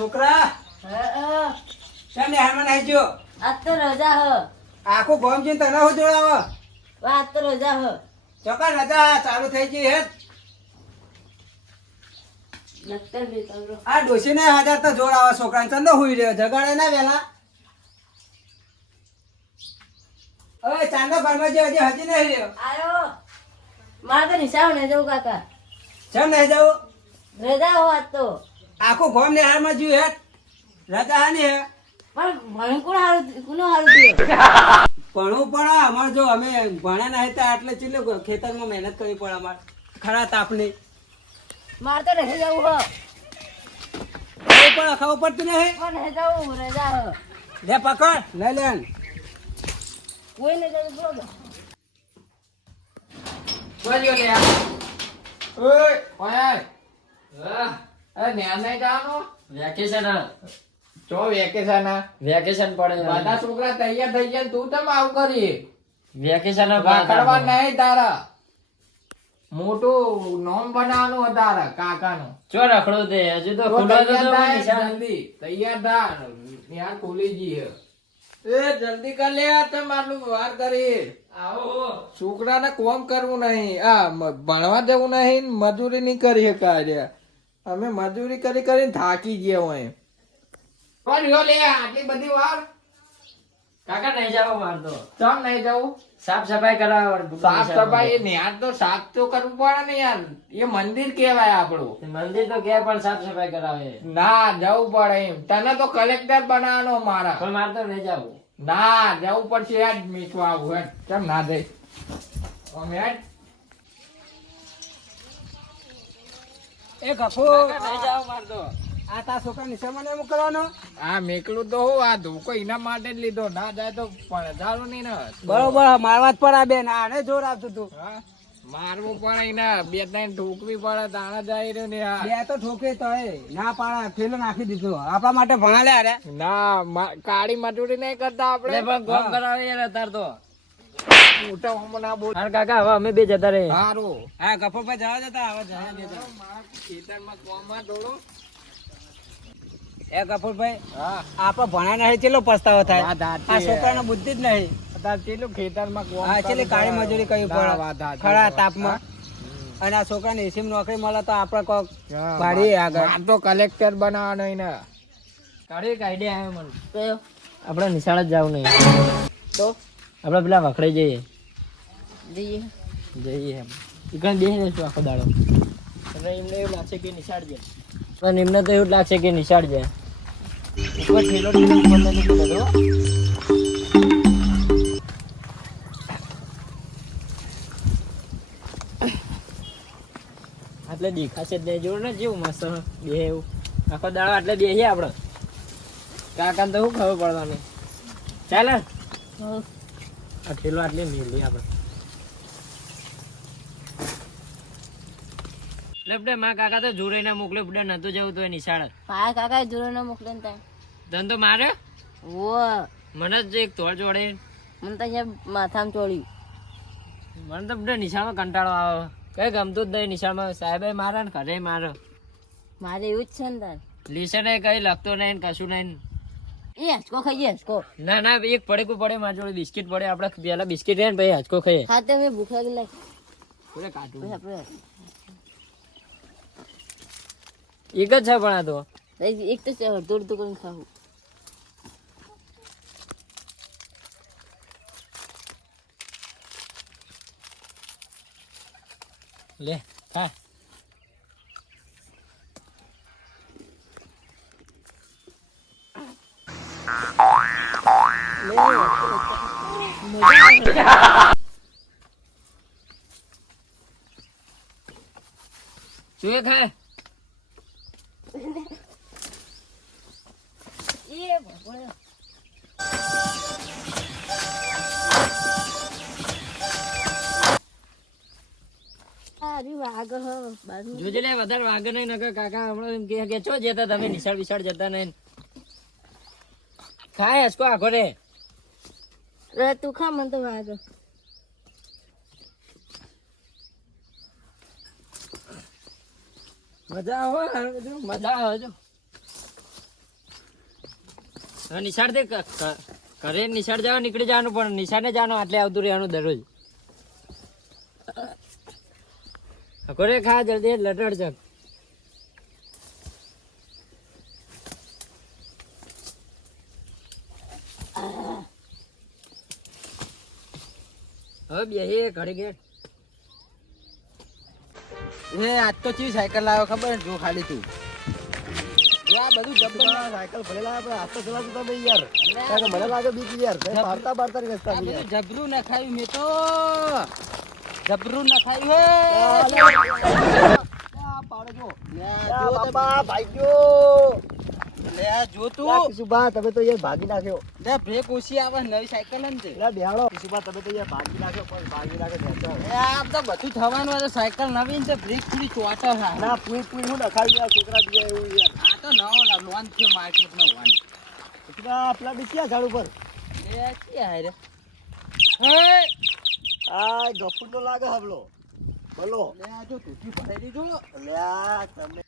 આ છોકરા નિહાળમાં નાહી ગયો? આજ તો રજા હ આખું ગોમ જઈને તને હું જોડાવો? આજ તો રજા હ ચોકા રજા ચાલુ થઈ ગઈ હે. નક્કર બી કરો આ તો જોડાવો છોકરા ચંદો હુઈ રહ્યો. જગાડે ના વેલા. હવે ચાંદો ઘરમાં જે હજી હજી નહીં રહ્યો. આયો. મારે તો નિશાળ ને જવું કાકા. ચમ નહીં જવું? રજા હો આજ તો. આખું ગોમ ને હારમાં જીવ હે. રાજા હાની હે. પણ ભણ કોણ હારું કોનો હારું થયું ભણવું પણ અમારે જો અમે ભણ્યા ના હતા એટલે ચીલે ખેતરમાં મહેનત કરવી પડે અમારે. ખરા તાપની. માર તો નહીં જવું હો. એ પણ ખબર પડતું નહીં. પણ નહીં જવું રજા હ. લે પકડ લઈ લે કોઈ ને જવું બોલો બોલ્યો લે ઓય. ઓય. જવાનું વેકેશન ચો વેકેશન વેકેશન પડે બધા છોકરા તૈયાર થઈ ગયા ને તું તમ આવું કરી વેકેશન રખડવા નહીં તારા. મોટું નોમ બનાવવાનું તારા કાકાનું. ચો રખડો તે? હજુ તો તો ખુલ્લો તો થાય જલ્દી. તૈયાર થા. ત્યાં ખુલી જઈએ. એ જલ્દી કર લે આ તમે વાર કરી આવો. છોકરાને કોમ કરવું નહીં. આ ભણવા દેવું નહીં મજૂરી નહીં કરી શકાય અમે મજૂરી કરી કરીને થાકી ગયા હોય. કોણ રહ્યો લે આટલી બધી વાર. કાકા નહીં જાવ મારતો ચમ નહીં જાવ સાફ સફાઈ કરાવ સાફ સફાઈ ને યાર તો સાફ તો કરવું પડે ને યાર. એ મંદિર કહેવાય આપણું. મંદિર તો કે પણ સાફ સફાઈ કરાવે. ના જવું પડે એમ. તને તો કલેક્ટર બનાવવાનો મારા. પણ મારે તો નહીં જાવ. ના જવું પડશે યાર મીઠું આવું હેડ. કેમ ના જઈ ઓમ હેડ. એ ગફો નહીં જાવ મારતો આ તા છોકરા નિશાળમાં નહીં મોકલવાનો? આ મેકલું તો હું આ ધોકો એના માટે જ લીધો. ના જાય તો પણ જારું નહીં ને. બરોબર મારવા જ પર આ બેન આને જોર આવતું તું. મારવું પડે એના. બે ત્રણ ઠોકવી પડે તાણા જાય રહ્યો ને બે તો ઠોકે તો ના પાડા ફેલો નાખી દીધું. આપણા માટે ભણા અરે ના કાળી મજૂરી નહીં કરતા આપડે આપણે પણ કરાવે યાર તો. મોટા હોમો ના બોલ. હાર કાકા હવે અમે બે જતા રહે સારું હા ગફો ભાઈ જવા જતા હવે જવા દેતા ખેતરમાં કોમમાં દોડો. એ ગફુરભાઈ હા. આપણે ભણ્યા નહીં ચેલો પસ્તાવો થાય? આ છોકરાને બુદ્ધિ જ નહીં. અત્યારે ખેતરમાં હા ચેલી કાળી મજૂરી કરવી પડે. ખરા તાપમાં. અને આ છોકરાને એસીમ નોકરી મળે તો આપણે કોક હા, આગળ. તો કલેક્ટર બનાવવાનો એને. કાઢી એક આઈડિયા આવ્યો મને. આપણે નિશાળ જ જવું નહીં. તો? આપણે પેલા વખડે જઈએ. જઈએ. જઈએ એમ. ઈકણ બેસી શું આખો દાડો. એટલે એમને એવું લાગશે કે નિશાળ જાય પણ એમને તો એવું લાગશે કે નિશાળ જાય ઉપર ઠેલો ઠેલો ઉપર નથી બધો આટલે દેખાશે જ નહીં. જોડે ને જેવું મસ્ત બે એવું આખો દાડો એટલે બેસીએ આપણે. કાકાને તો શું ખબર પડવાની? ચાલે. હો. આ ઠેલો આટલી મેલી આપણે. એટલે આપણે કાકા તો જોરે ના મોકલે આપણે નતું જવું તો એ નિશાળ પા કાકા જોરે ના મોકલે ને તન? ધન તો મારે ઓ મને જ એક તોડ જોડે મને તો અહીંયા માથામાં ચોળ્યું. મને તો બધા નિશાળમાં કંટાળો આવે. કઈ ગમતું જ નહીં નિશાળમાં. સાહેબે મારે ને ઘરે મારે મારે એવું જ છે ને તાર. લીસને કઈ લખતો નહીં ને કશું નહીં એ હચકો ખાઈએ હચકો. ના ના એક પડે કોઈ પડે મારી જોડે બિસ્કિટ પડે. આપણે પેલા બિસ્કિટ રહે ને પછી હચકો ખાઈએ. હા તે મેં ભૂખ લાગી લાગી. કાઢું. એક જ છે પણ આ તો. એક તો અડધું અડધું કરીને ખાવું. લે ખા. તું એ ખાય? જોજે વધારે વાગે નહીં, નકર કાકા હમણાં એમ કે ચો જતા તમે નિશાળ વિશાળ જતા નહીં. ખાય હસકો આખો રે તું ખા મને તો વાઘ મજા આવે મજા આવે જો નિશાળ દે ઘરે નિશાળ જવા નીકળી જવાનું પણ નિશાળે જવાનું આટલે આવતું રહેવાનું દરરોજ. ઘરે ખા જલ્દી લટડ ચક હવે બેહી ઘડી ગેટ એ આજ તો ચી સાયકલ લાવ્યો ખબર? જો ખાલી તું. આ બધું જબ્બર સાયકલ ભલે લાવે પણ હાથ તો ચલાવતો તમે યાર. કારણ કે મને લાગે બીક યાર. તમે પાડતા પાડતા રસ્તા બધું જબરું નખાયું મેં તો. જબરું નખાયું હે! આ બાપા ભાગ્યો લે જો લા, તું કિશુભા, તમે તો યાર ભાગી નાખ્યો. લે બ્રેક ઓછી આવે નવી સાયકલ એમ છે. લે બેહાડો. કિશુભા, તમે તો યાર ભાગી નાખ્યો પણ ભાગી નાખ્યો. એ આ તો બધું થવાનું છે સાયકલ નવીન છે બ્રેક થોડી ચોટો છે ના પૂરી પૂરી હું નખાવી યાર છોકરા બીજા એવું યાર આ તો નવો લોન છે માર્કેટ નો વાન કિશુભા, પેલા બી ક્યાં ઝાડ ઉપર? એ ક્યાં રે હે! આ ગફુરનો લાગે હમલો બોલો. લે આ જો તૂટી ભરેલી જો. આ તમે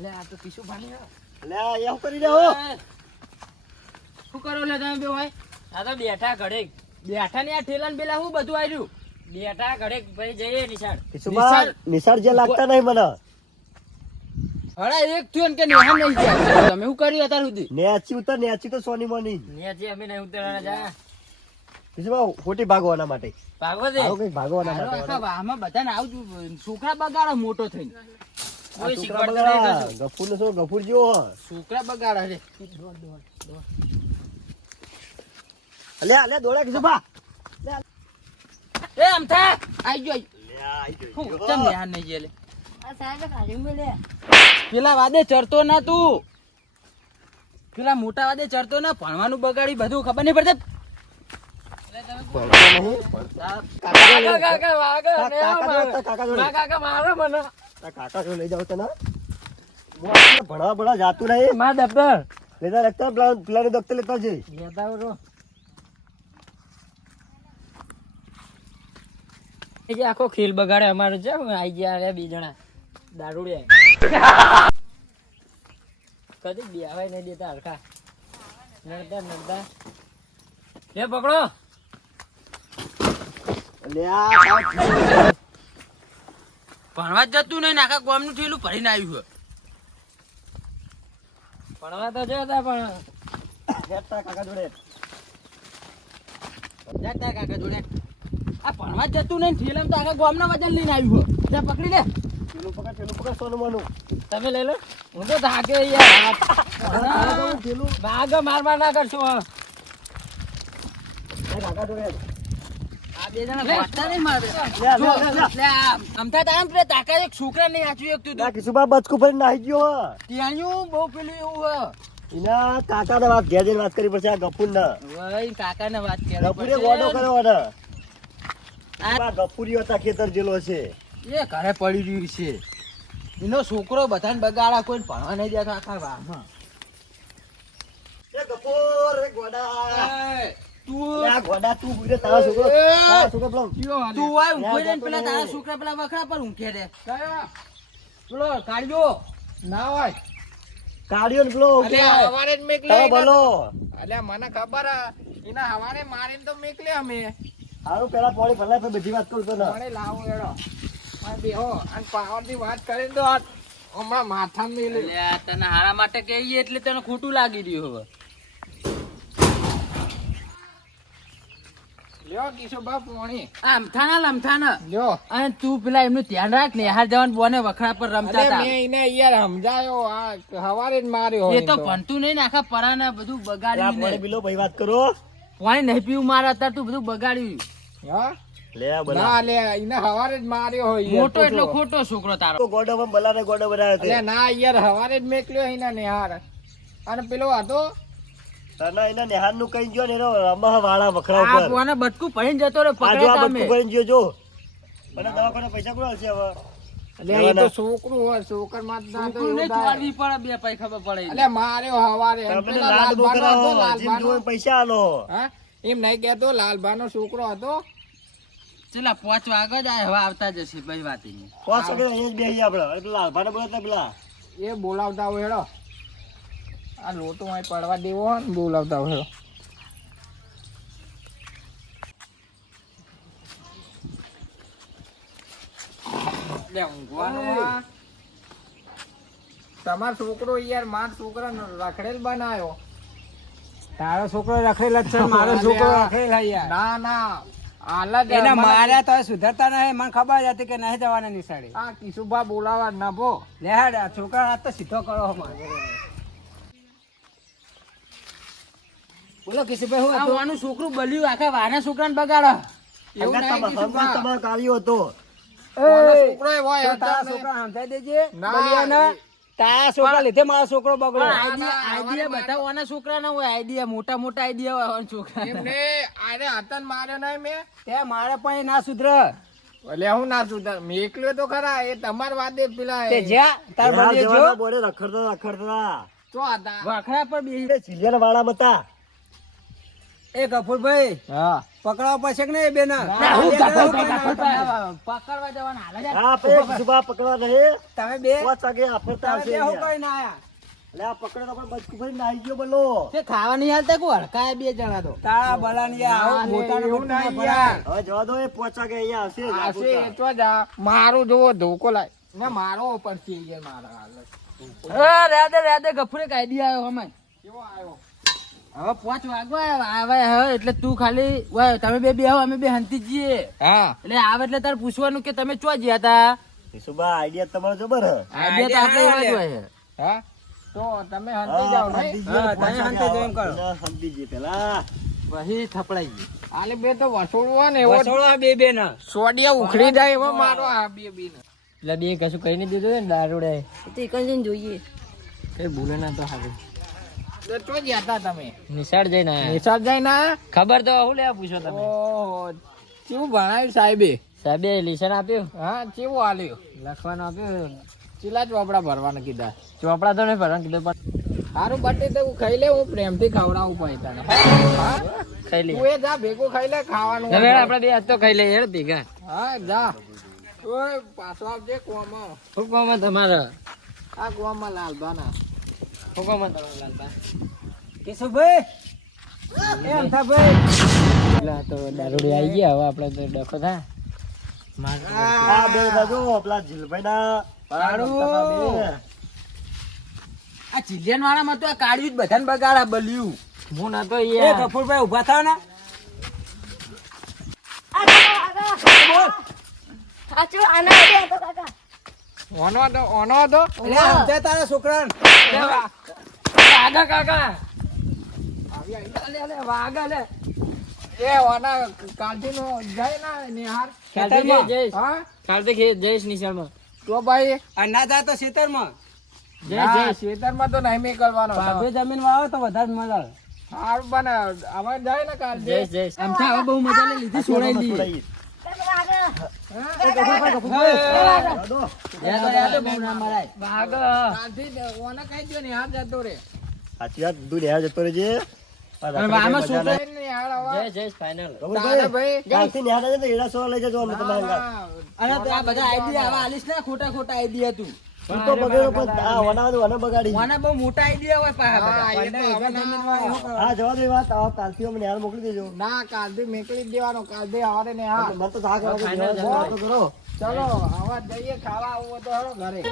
લે આ તો કિશુ ભાની લે એવું કરી દે શું કરો લે તમે બે ભાઈ? આ તો બેઠા ઘડે બેઠા ને આ ઠેલા ને પેલા હું બધું આવ્યું બેઠા ઘડે ભાઈ જઈએ નિશાળ. નિશાળ- નિશાળ જે લાગતા નહીં મને. હડા એક થયું ને કે નેહા નહીં તમે શું કર્યું અત્યાર સુધી? નેચી ઉતર નેચી તો સોની મોની. નેચી અમે નહીં ઉતરવાના જા. ખોટી ભાગવાના માટે. ભાગવા દે. આવું કંઈક ભાગવાના માટે આખા વાહમાં બધાને આવું છોકરા બગાડો મોટો થઈને. ગફુર શું ગફુર જેવો. છોકરા બગાડે રે અલ્યા અલ્યા દોડા કિશુભા. એ આમ થા. આઈ ગયો હું ચમ નેહા નહીં પેલા વાદે ચડતો ના તું. પેલા મોટા વાદે ચડતો ના ભણવાનું બગાડી બધું ખબર નહીં પડતી. તને ભણવા ભણવા જાતું નહીં લેતા લેતા પેલા પેલાનું દફતર લેતા જઈ. આખો ખીલ બગાડે અમારો છે આઈ ગયા બે જણા દારૂડિયા કદી બેવાય નહીં દેતા હરખા નડતા નડતા લે પકડો. ભણવા જતું નહીં આખા ગોમનું ઠેલું ભરીને આવ્યું ભણવા તો જતા પણ કાકા જોડે. જા તાર કાકા જોડે. આ ભણવા જતું નહીં ને તો આખા ગામના વજન લઈને આવ્યું ત્યાં પકડી લે. પેલું પકડ પેલું પકડ સોનું મોનું તમે લઈ લો. હું તો થાક્યો યાર. ભાગ માર માર ના કરશો. હા. કાકા જોડે. છોકરા નહીં આચું તું બચકું ભરીને નાહી ગયો હે. બહુ પેલું એવું હે. એના કાકાને વાત ઘેર વાત કરી પડશે આ. ભાઈ વાત કરી ગફુરે ગોડો કર્યો ને આ ગફુરીઓ હતા ખેતર જેલો છે. એ ઘરે પડી રહ્યું છે. એનો છોકરો બધાને બગાડા કોઈ ભણવા નહીં દેતો આખા વાહમાં એ ગફુર ગોડા. તું લે, આ ગોડા તું ગુજરે તારો છોકરો તારો છોકરો પેલો તું હોય ઊંઘી લે, રહીને પેલા જતો તારા નહીં. છોકરા પેલા વખરા પર ઊંઘે રે. પેલો કાઢ્યો ના હોય. કાઢ્યો ને પેલો અલ્યા, હવારે જ મેકલે તારો એના- ભલો અલ્યા મને ખબર હે. એના હવારે મારીને તો મેકલે અમે. હારું પેલા ભલા બધી વાત કરું તો મને લાવો એડો અને બેહો. અને પાવરની વાત કરીને તો હમણાં માથા મેલે તને હારા માટે કહીએ એટલે તને ખોટું લાગી રહ્યું હવે. લ્યો પોણી. આમ લમથાના લ્યો. અને તું પેલા એમનું ધ્યાન રાખ ને હાર જવાન બોને વખરા પર રમતા હતા મેં એને યાર સમજાયો આ હવારે જ માર્યો એ તો ભણતું નહીં આખા પરાના બધું આ બગાડ્યું પાણી ને. ભાઈ વાત કરો. પાણી નહીં પીવું મારા અત્યારે તું બધું બગાડ્યું. હા? લે ના લે એને હવારે જ માર્યો હોય મોટો એટલો ખોટો છોકરો તારો. ગોડો માં બલા ગોડો બનાવ્યો ના યાર હવારે જ મેકલ્યો એને નિહાર. અને પેલો હતો તને એના નેહાનનું કઈ ગયો ને એનો રમા વાળા વખરા ઉપર. બોને બટકું પડીને જતો રે પકડ્યા તમે બટકું કરીને જો મને દવાખાને પૈસા કોણ આવશે હવે? અલ્યા એ તો છોકરું હોય છોકરમાં તો છોકરું નહીં પડે બે પૈ ખબર પડે અલ્યા માર્યો હવારે. તમને લાડ બહુ જીમ લાલભાનો. પૈસા આલો. હા? એમ નહીં કેતો લાલભાનો છોકરો હતો. ચલા પાંચ વાગે જ આય હવે આવતા જશે ભાઈ વાત પાંચ વાગે અહીંયા જ બેસી આપણે. લાલભાને પેલા. એ બોલાવતા હોય હેડો. આ લોટો અહીં પડવા દેવો ને બોલાવતા હોય. તમારો છોકરો યાર માર છોકરા રખડેલ બનાયો તારો છોકરો રખડેલ જ છે મારો છોકરો રખડેલ છે યાર. ના ના. હાલત એને માર્યા તો સુધરતા નહીં મને ખબર હતી કે નહીં જવાના નિશાળે. આ કિશુભા બોલાવા નભો લે હેડ આ છોકરા હાથ તો સીધો કરો મારે બોલો કિશુભાઈ હું આવવાનું છોકરું બલ્યું આખા વાના છોકરાને બગાડો. એવું તમારો- અંગાત કિશુભા. તમારો કાવ્યો હતો. છોકરો એવો તારા ને. છોકરા સમજાઈ દેજે. ના, તારા છોકરા લીધે મારો છોકરો પણ આઈડિયા આઈડિયા બધા વાના છોકરા ના હોય આઈડિયા મોટા મોટા આઈડિયા હોય વાના છોકરા એમને આને હાથન માર્યો નહીં મેં. તે મારે પણ એ ના સુધર. એટલે હું ના સુધાર મેકલ્યો તો ખરા એ તમાર વાદે પેલા તે જ્યાં તાર જવા જો. બોલે રખડતા રખડતા. તો પર ચીલિયાના વાળામાં હતા એ ગફુરભાઈ હા. પકડાવા પડશે કે નહીં બેના પકડાવ પકડવા જવાના. હાલે હા પછી પકડવા નહીં તમે બે પાંચ વાગે આફરતા આવશે હું કઈ ના આયા? એટલે પકડે તો પણ બચકું ભરીને નાહી ગયો બોલો. તે ખાવા હાલતા કોઈ હડકાય બે જણા તો. તારા બલાની યાર મોટા મોટાનું એવું મોટું ના નહીં યાર. હવે જવા દો એ પાંચ વાગે અહીંયા આવશે આવશે એ તો જ. મારું જોવો ધોકો લાય. ને મારો પડશે યાર મારા હાલત. હા રાધે રાધે ગફુરે એક આઈડિયા આવ્યો અમાય કેવો આવ્યો હવે પાંચ વાગવા આવે હવે એટલે તું ખાલી વાય, તમે બે બેહો અમે બે હંતી જઈએ. હા. એટલે આવે એટલે તારે પૂછવાનું કે તમે ચો જ્યા હતા કિશુભા આઈડિયા તમારો જબર હે? આઈડિયા તો આપણે એવા જ હોય હા. તો તમે હંતી જાઓ તમે હંતી શાંતિ કરો. હંતી જઈએ પેલા. પછી થપડાઈ ગઈ. આલે બે તો વસોડવું ને એવો વસોળા બે બે ના સોડિયા ઉખડી જાય એવો મારો આ બે બે ને. એટલે બે કશું કઈ નહીં દીધું ને દારૂડે. તો એક જ જોઈએ. કઈ ભૂલે ના તો હારું. તો ગયા તમે. નિશાળ જઈને નિશાળ જઈને ખબર તો હું લેવા પૂછો તમે? ઓહો કેવું ભણાવ્યું સાહેબે? સાહેબે લિસન આપ્યું? હા કેવું હાલ્યું લખવાનું આપ્યું? ચીલા ચોપડા ભરવાના કીધા. ચોપડા તો નહીં ભરવાનું કીધું પણ સારું બટે તો હું ખાઈ લે હું પ્રેમથી ખવડાવું પછી તને. ખાઈ લે. તું એ જા ભેગું ખાઈ લે ખાવાનું હવે આપણે બે હાથ તો ખાઈ લે હેડ ભેગા. હા જા. ઓય પાછો આવજે કોમાં શું કામ તમારે? આ કોમાં લાલબાના કામ તમારે લાલબા કેશુભાઈ! એ અમથાભાઈ! એટલે તો દારૂડી આવી ગયા હવે આપણે તો ડખો થા. આ બે બાજુ પેલા જીલભાઈના આ ચિલિયન વાળામાં તો આ કાઢ્યું જ બધાને બગાડા બલ્યું. હું ના તો એ કપૂરભાઈ ઊભા થાવ ને. આ આના કાકા. ઓનો હતો ઓનો હતો એટલે સમજાય તારા છોકરાને? કાકા. કાકા વાગા લે એ ઓના કાલથી નો જાય ના નિહાર. ખેતરમાં જઈશ હા? કાલથી ખે- જઈશ નિશાળમાં. તો ભાઈ આ ના જાય તો ખેતરમાં જય જય. ખેતરમાં તો નહીં નીકળવાનો ભાભી જમીન વાવો તો વધારે મજા આવે. સારું બને હવે જાય ને કાલ જઈશ જઈશ એમ થાય બહુ મજા લીધી છોડાઈ દઈએ સાચી વાત જતો રહેજે. ખોટા ખોટા આઈડિયા તું. તું તો બગડ્યો પણ આ વના બધું વના બગાડી મને બહુ મોટા આઈડિયા હોય હા, બધા. એ તો હવે ના- હા જવા દે વાત. આવો કાલથી મોકલી દેજો. ના કાલથી મેકલી જ દેવાનો. કાલથી મને તો થાક લાગે final કરો ચલો હવે જઈએ ખાવા આવું તો ઘરે.